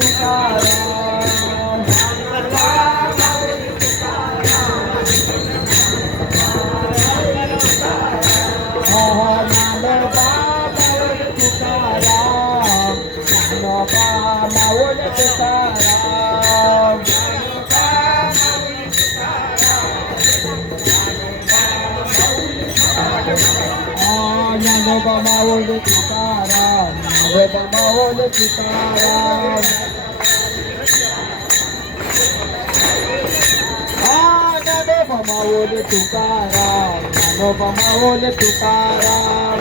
Tukaram Dnyanoba Mauli Tukaram Dnyanoba Mauli Tukaram Dnyanoba Mauli Tukaram Dnyanoba Mauli Tukaram Dnyanoba Mauli Tukaram Dnyanoba Mauli Tukaram Dnyanoba Mauli Tukaram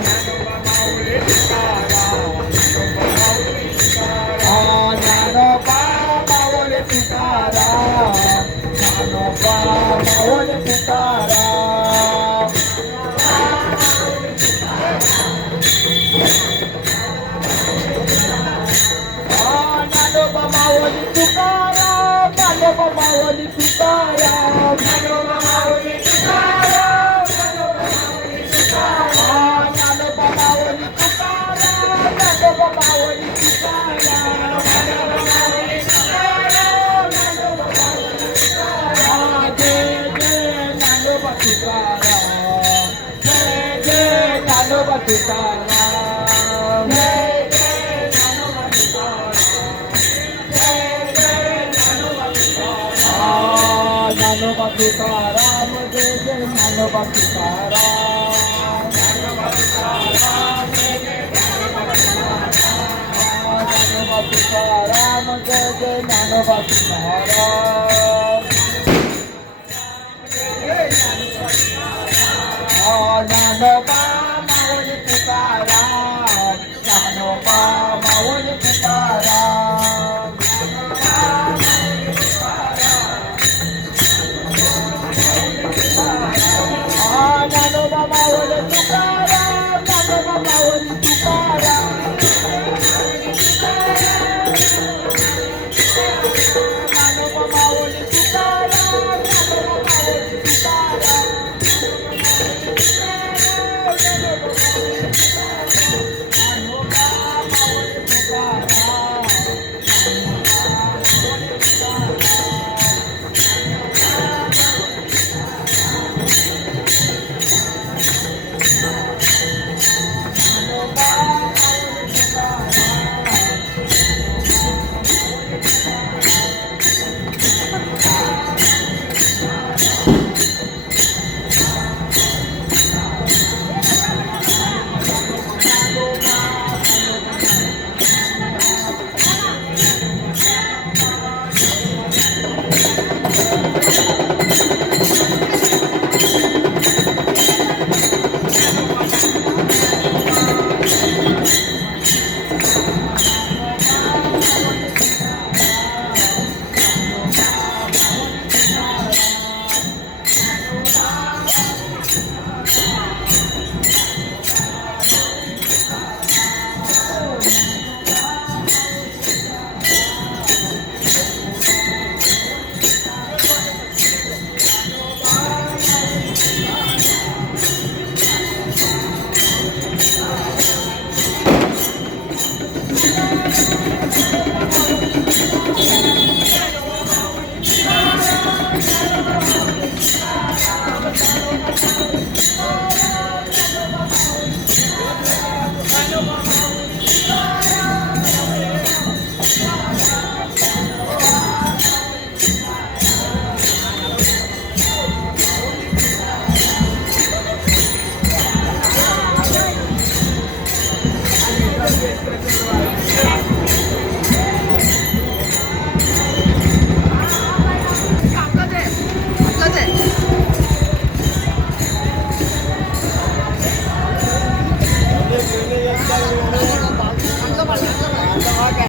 Dnyanoba Mauli Tukaram Dnyanoba Mauli Tukaram Dnyanoba Mauli Tukaram Dnyanoba Mauli Tukaram Dnyanoba Mauli Tukaram Dnyanoba Mauli Tukaram Jai Jai Dnyanoba Tukaram Jai Jai Dnyanoba Tukaram Dnyanoba Tukaram Jai Jai Dnyanoba Tukaram Dnyanoba Tukaram Jai Jai Dnyanoba Tukaram Dnyanoba